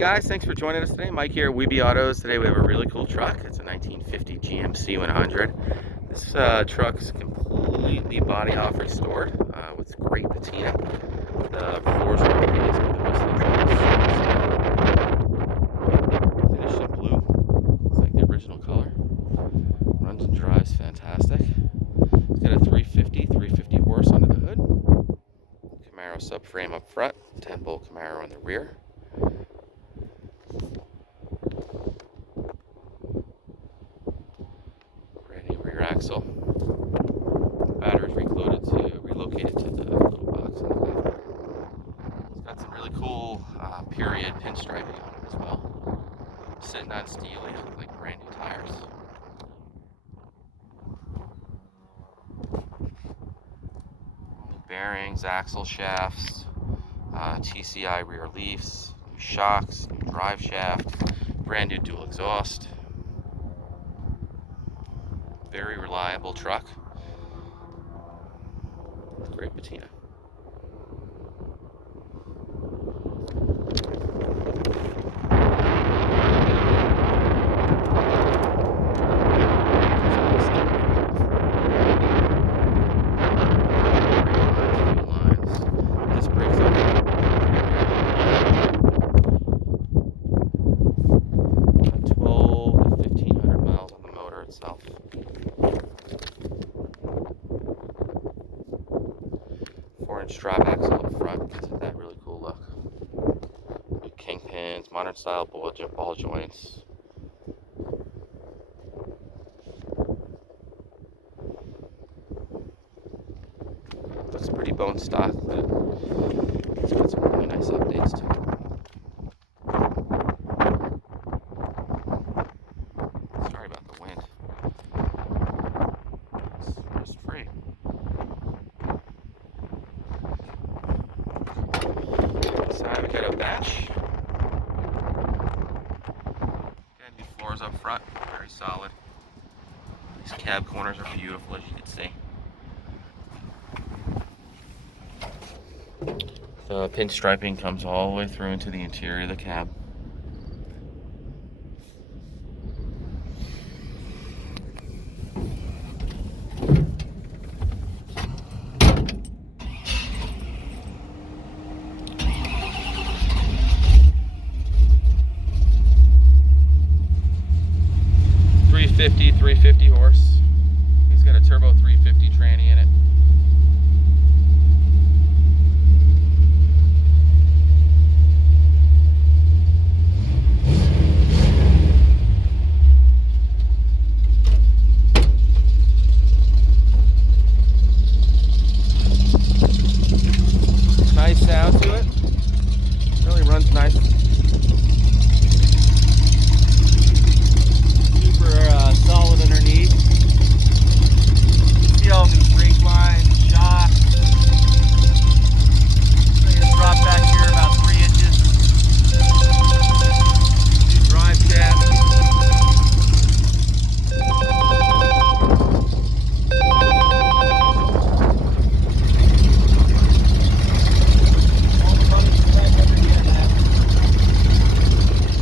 guys, thanks for joining us today. Mike here at Weeby Autos. Today we have a really cool truck. It's a 1950 GMC 100. This truck is completely body off restored with great patina. The floors are replaced, but the rest of the truck is finished in blue. It's like the original color. Runs and drives fantastic. It's got a 350 horse under the hood. Camaro subframe up front, 10-bolt Camaro on the rear. Brand new rear axle. Batteries relocated to the little box on the left. It's got some really cool period pinstriping on it as well. Sitting on steel, they look like brand new tires. New bearings, axle shafts, TCI Rear Leafs, new shocks, new Driveshaft, brand new dual exhaust. Very reliable truck. Great patina. Strap axle up front gives it that really cool look. New Kingpins, modern style ball joints. Looks pretty bone stock, but it's got some really nice updates to it. Sorry about the wind. It's rust free. We got a bench. Got new floors up front, very solid. These cab corners are beautiful, as you can see. The pinstriping comes all the way through into the interior of the cab. .350 horse. He's got a turbo 350 tranny in it. Nice sound to it. Really runs nice. Solid underneath. See all new brake lines, shocks. So you drop back here about 3 inches. New drive shaft.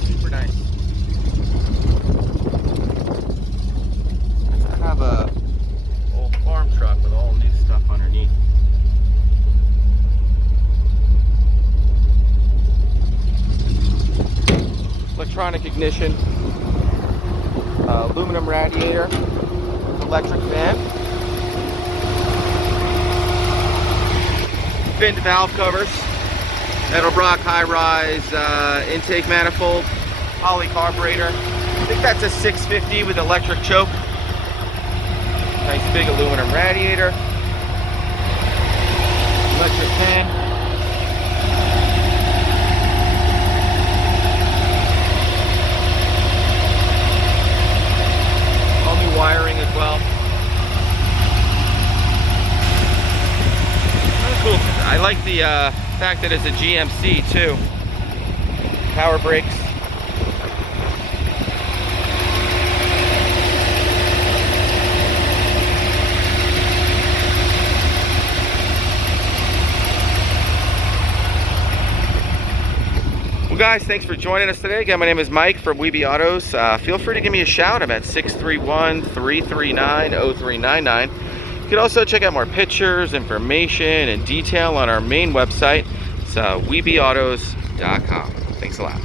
Super nice. A old farm truck with all new stuff underneath. Electronic ignition, aluminum radiator, electric fan, finned valve covers, Edelbrock high-rise intake manifold, Holley Carburetor. I think that's a 650 with electric choke. Nice big aluminum radiator, electric fan, all new wiring as well. Really cool. I like the fact that it's a GMC too. Power brakes. Well, guys, thanks for joining us today. Again, my name is Mike from Weeby Autos. Feel free to give me a shout. I'm at 631-339-0399. You can also check out more pictures, information, and detail on our main website. It's weebyautos.com. Thanks a lot.